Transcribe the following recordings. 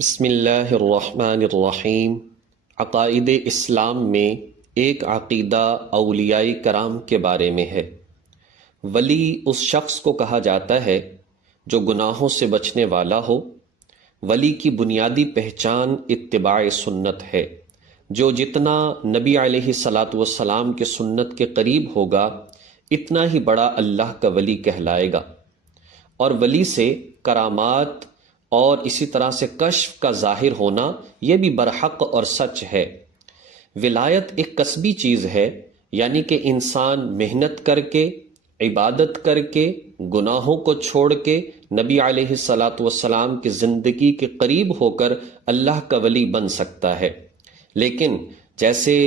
بسم اللہ الرحمن الرحیم۔ عقائد اسلام میں ایک عقیدہ اولیاء کرام کے بارے میں ہے۔ ولی اس شخص کو کہا جاتا ہے جو گناہوں سے بچنے والا ہو۔ ولی کی بنیادی پہچان اتباع سنت ہے۔ جو جتنا نبی علیہ الصلاۃ والسلام کے سنت کے قریب ہوگا اتنا ہی بڑا اللہ کا ولی کہلائے گا۔ اور ولی سے کرامات اور اسی طرح سے کشف کا ظاہر ہونا یہ بھی برحق اور سچ ہے۔ ولایت ایک کسبی چیز ہے، یعنی کہ انسان محنت کر کے، عبادت کر کے، گناہوں کو چھوڑ کے نبی علیہ الصلاۃ والسلام کی زندگی کے قریب ہو کر اللہ کا ولی بن سکتا ہے۔ لیکن جیسے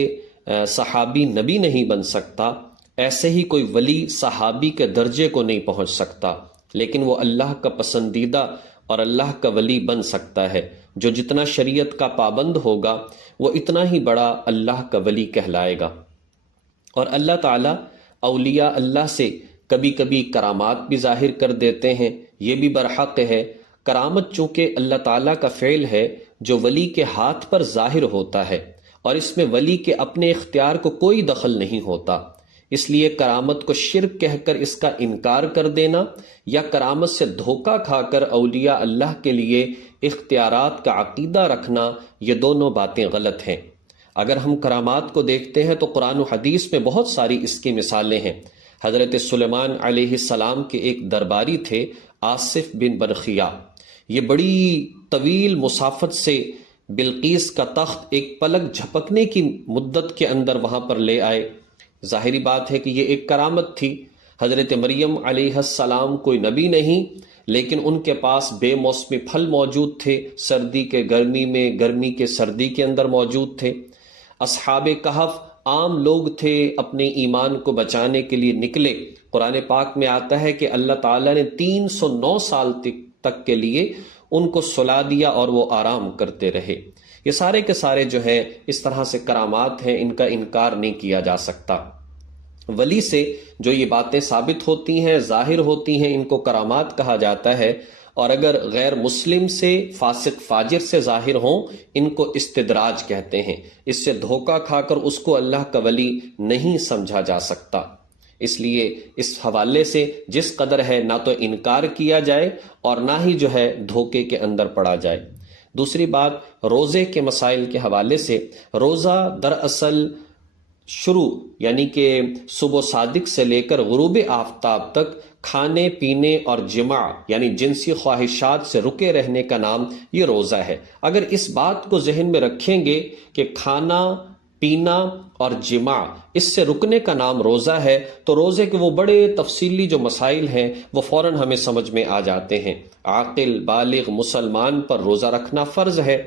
صحابی نبی نہیں بن سکتا، ایسے ہی کوئی ولی صحابی کے درجے کو نہیں پہنچ سکتا، لیکن وہ اللہ کا پسندیدہ اور اللہ کا ولی بن سکتا ہے۔ جو جتنا شریعت کا پابند ہوگا وہ اتنا ہی بڑا اللہ کا ولی کہلائے گا۔ اور اللہ تعالیٰ اولیاء اللہ سے کبھی کبھی کرامات بھی ظاہر کر دیتے ہیں، یہ بھی برحق ہے۔ کرامت چونکہ اللہ تعالیٰ کا فعل ہے جو ولی کے ہاتھ پر ظاہر ہوتا ہے، اور اس میں ولی کے اپنے اختیار کو کوئی دخل نہیں ہوتا، اس لیے کرامت کو شرک کہہ کر اس کا انکار کر دینا یا کرامت سے دھوکہ کھا کر اولیاء اللہ کے لیے اختیارات کا عقیدہ رکھنا، یہ دونوں باتیں غلط ہیں۔ اگر ہم کرامات کو دیکھتے ہیں تو قرآن و حدیث میں بہت ساری اس کی مثالیں ہیں۔ حضرت سلیمان علیہ السلام کے ایک درباری تھے، آصف بن برخیا۔ یہ بڑی طویل مسافت سے بلقیس کا تخت ایک پلک جھپکنے کی مدت کے اندر وہاں پر لے آئے۔ ظاہری بات ہے کہ یہ ایک کرامت تھی۔ حضرت مریم علیہ السلام کوئی نبی نہیں، لیکن ان کے پاس بے موسمی پھل موجود تھے، سردی کے گرمی میں، گرمی کے سردی کے اندر موجود تھے۔ اصحاب کہف عام لوگ تھے، اپنے ایمان کو بچانے کے لیے نکلے۔ قرآن پاک میں آتا ہے کہ اللہ تعالیٰ نے 309 سال تک کے لیے ان کو سلا دیا اور وہ آرام کرتے رہے۔ یہ سارے کے سارے جو ہیں اس طرح سے کرامات ہیں، ان کا انکار نہیں کیا جا سکتا۔ ولی سے جو یہ باتیں ثابت ہوتی ہیں، ظاہر ہوتی ہیں، ان کو کرامات کہا جاتا ہے۔ اور اگر غیر مسلم سے، فاسق فاجر سے ظاہر ہوں، ان کو استدراج کہتے ہیں۔ اس سے دھوکہ کھا کر اس کو اللہ کا ولی نہیں سمجھا جا سکتا۔ اس لیے اس حوالے سے جس قدر ہے نہ تو انکار کیا جائے اور نہ ہی جو ہے دھوکے کے اندر پڑا جائے۔ دوسری بات روزے کے مسائل کے حوالے سے، روزہ دراصل شروع یعنی کہ صبح صادق سے لے کر غروب آفتاب تک کھانے پینے اور جماع یعنی جنسی خواہشات سے رکے رہنے کا نام یہ روزہ ہے۔ اگر اس بات کو ذہن میں رکھیں گے کہ کھانا پینا اور جماع اس سے رکنے کا نام روزہ ہے، تو روزے کے وہ بڑے تفصیلی جو مسائل ہیں وہ فوراً ہمیں سمجھ میں آ جاتے ہیں۔ عاقل بالغ مسلمان پر روزہ رکھنا فرض ہے،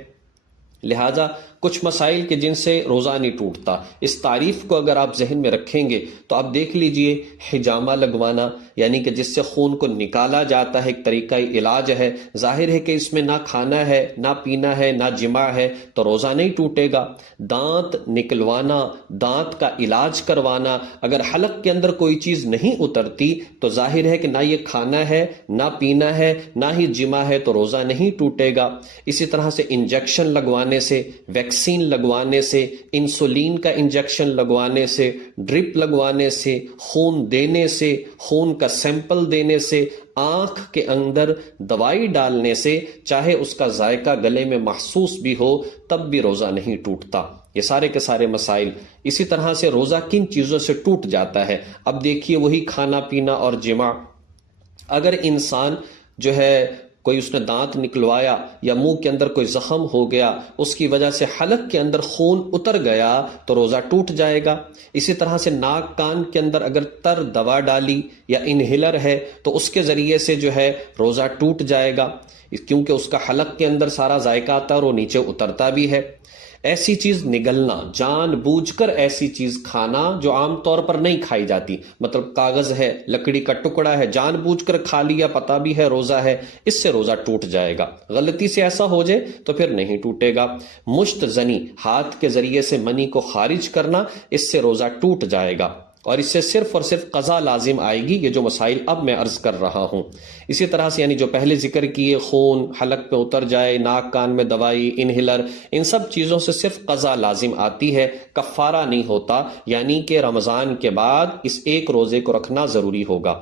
لہذا کچھ مسائل کے جن سے روزہ نہیں ٹوٹتا، اس تعریف کو اگر آپ ذہن میں رکھیں گے تو آپ دیکھ لیجئے حجامہ لگوانا یعنی کہ جس سے خون کو نکالا جاتا ہے، ایک طریقہ علاج ہے۔ ظاہر ہے کہ اس میں نہ کھانا ہے، نہ پینا ہے، نہ جماع ہے، تو روزہ نہیں ٹوٹے گا۔ دانت نکلوانا، دانت کا علاج کروانا، اگر حلق کے اندر کوئی چیز نہیں اترتی تو ظاہر ہے کہ نہ یہ کھانا ہے، نہ پینا ہے، نہ ہی جماع ہے، تو روزہ نہیں ٹوٹے گا۔ اسی طرح سے انجیکشن لگوانے سے، ویکسین لگوانے سے، انسولین کا انجیکشن لگوانے سے، ڈرپ لگوانے سے، خون دینے سے، خون کا سیمپل دینے سے، آنکھ کے اندر دوائی ڈالنے سے، چاہے اس کا ذائقہ گلے میں محسوس بھی ہو تب بھی روزہ نہیں ٹوٹتا۔ یہ سارے کے سارے مسائل۔ اسی طرح سے روزہ کن چیزوں سے ٹوٹ جاتا ہے؟ اب دیکھیے وہی کھانا پینا اور جماع۔ اگر انسان جو ہے کوئی اس نے دانت نکلوایا یا منہ کے اندر کوئی زخم ہو گیا، اس کی وجہ سے حلق کے اندر خون اتر گیا تو روزہ ٹوٹ جائے گا۔ اسی طرح سے ناک کان کے اندر اگر تر دوا ڈالی یا انہیلر ہے تو اس کے ذریعے سے جو ہے روزہ ٹوٹ جائے گا، کیونکہ اس کا حلق کے اندر سارا ذائقہ آتا ہے اور وہ نیچے اترتا بھی ہے۔ ایسی چیز نگلنا، جان بوجھ کر ایسی چیز کھانا جو عام طور پر نہیں کھائی جاتی، مطلب کاغذ ہے، لکڑی کا ٹکڑا ہے، جان بوجھ کر کھا لیا، پتہ بھی ہے روزہ ہے، اس سے روزہ ٹوٹ جائے گا۔ غلطی سے ایسا ہو جائے تو پھر نہیں ٹوٹے گا۔ مشت زنی، ہاتھ کے ذریعے سے منی کو خارج کرنا، اس سے روزہ ٹوٹ جائے گا۔ اور اس سے صرف اور صرف قضا لازم آئے گی، یہ جو مسائل اب میں عرض کر رہا ہوں۔ اسی طرح سے یعنی جو پہلے ذکر کیے، خون حلق پہ اتر جائے، ناک کان میں دوائی، انہیلر، ان سب چیزوں سے صرف قضا لازم آتی ہے، کفارہ نہیں ہوتا، یعنی کہ رمضان کے بعد اس ایک روزے کو رکھنا ضروری ہوگا۔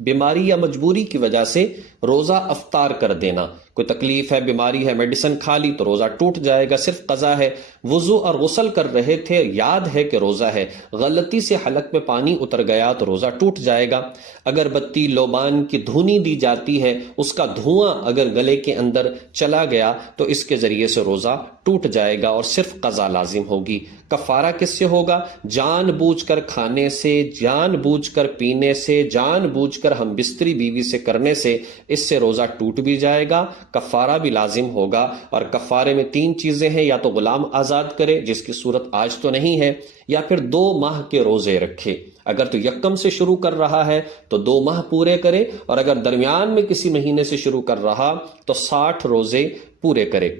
بیماری یا مجبوری کی وجہ سے روزہ افطار کر دینا، کوئی تکلیف ہے، بیماری ہے، میڈیسن کھا لی تو روزہ ٹوٹ جائے گا، صرف قضا ہے۔ وضو اور غسل کر رہے تھے، یاد ہے کہ روزہ ہے، غلطی سے حلق میں پانی اتر گیا تو روزہ ٹوٹ جائے گا۔ اگر بتی لوبان کی دھونی دی جاتی ہے، اس کا دھواں اگر گلے کے اندر چلا گیا تو اس کے ذریعے سے روزہ ٹوٹ جائے گا اور صرف قضا لازم ہوگی۔ کفارہ کس سے ہوگا؟ جان بوجھ کر کھانے سے، جان بوجھ کر پینے سے، جان بوجھ کر ہم بستری بیوی سے کرنے سے، اس سے روزہ ٹوٹ بھی جائے گا، کفارہ بھی لازم ہوگا۔ اور کفارے میں 3 چیزیں ہیں، یا تو غلام آزاد کرے، جس کی صورت آج تو نہیں ہے، یا پھر 2 ماہ کے روزے رکھے۔ اگر تو یکم سے شروع کر رہا ہے تو 2 ماہ پورے کرے، اور اگر درمیان میں کسی مہینے سے شروع کر رہا تو 60 روزے پورے کرے۔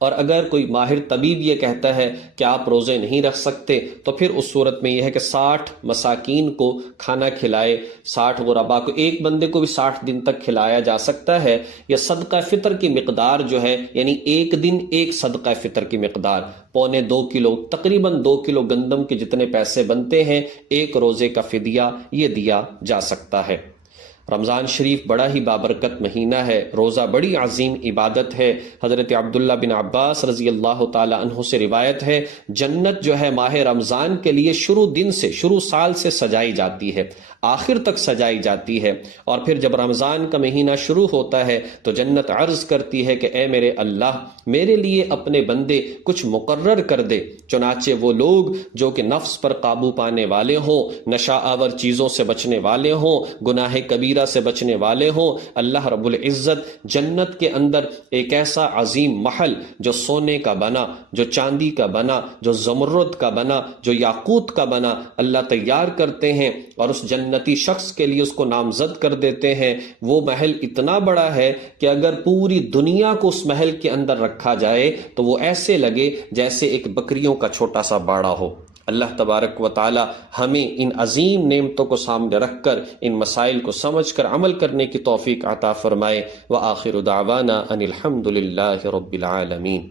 اور اگر کوئی ماہر طبیب یہ کہتا ہے کہ آپ روزے نہیں رکھ سکتے تو پھر اس صورت میں یہ ہے کہ 60 مساکین کو کھانا کھلائے، 60 غربا کو، ایک بندے کو بھی 60 دن تک کھلایا جا سکتا ہے۔ یہ صدقہ فطر کی مقدار جو ہے، یعنی ایک دن ایک صدقہ فطر کی مقدار، 1.25 کلو، تقریباً 2 کلو گندم کے جتنے پیسے بنتے ہیں، ایک روزے کا فدیہ یہ دیا جا سکتا ہے۔ رمضان شریف بڑا ہی بابرکت مہینہ ہے، روزہ بڑی عظیم عبادت ہے۔ حضرت عبداللہ بن عباس رضی اللہ تعالی عنہ سے روایت ہے، جنت جو ہے ماہ رمضان کے لیے شروع سال سے سجائی جاتی ہے، آخر تک سجائی جاتی ہے، اور پھر جب رمضان کا مہینہ شروع ہوتا ہے تو جنت عرض کرتی ہے کہ اے میرے اللہ، میرے لیے اپنے بندے کچھ مقرر کر دے۔ چنانچہ وہ لوگ جو کہ نفس پر قابو پانے والے ہوں، نشہ آور چیزوں سے بچنے والے ہوں، گناہ کبیرہ سے بچنے والے ہوں، اللہ رب العزت جنت کے اندر ایک ایسا عظیم محل جو سونے کا بنا، جو چاندی کا بنا، جو زمرد کا بنا، جو یاقوت کا بنا، اللہ تیار کرتے ہیں، اور اس جنتی شخص کے لیے اس کو نامزد کر دیتے ہیں۔ وہ محل اتنا بڑا ہے کہ اگر پوری دنیا کو اس محل کے اندر رکھا جائے تو وہ ایسے لگے جیسے ایک بکریوں کا چھوٹا سا باڑا ہو۔ اللہ تبارک و تعالی ہمیں ان عظیم نعمتوں کو سامنے رکھ کر ان مسائل کو سمجھ کر عمل کرنے کی توفیق عطا فرمائے۔ وآخر دعوانا ان الحمد للہ رب العالمین۔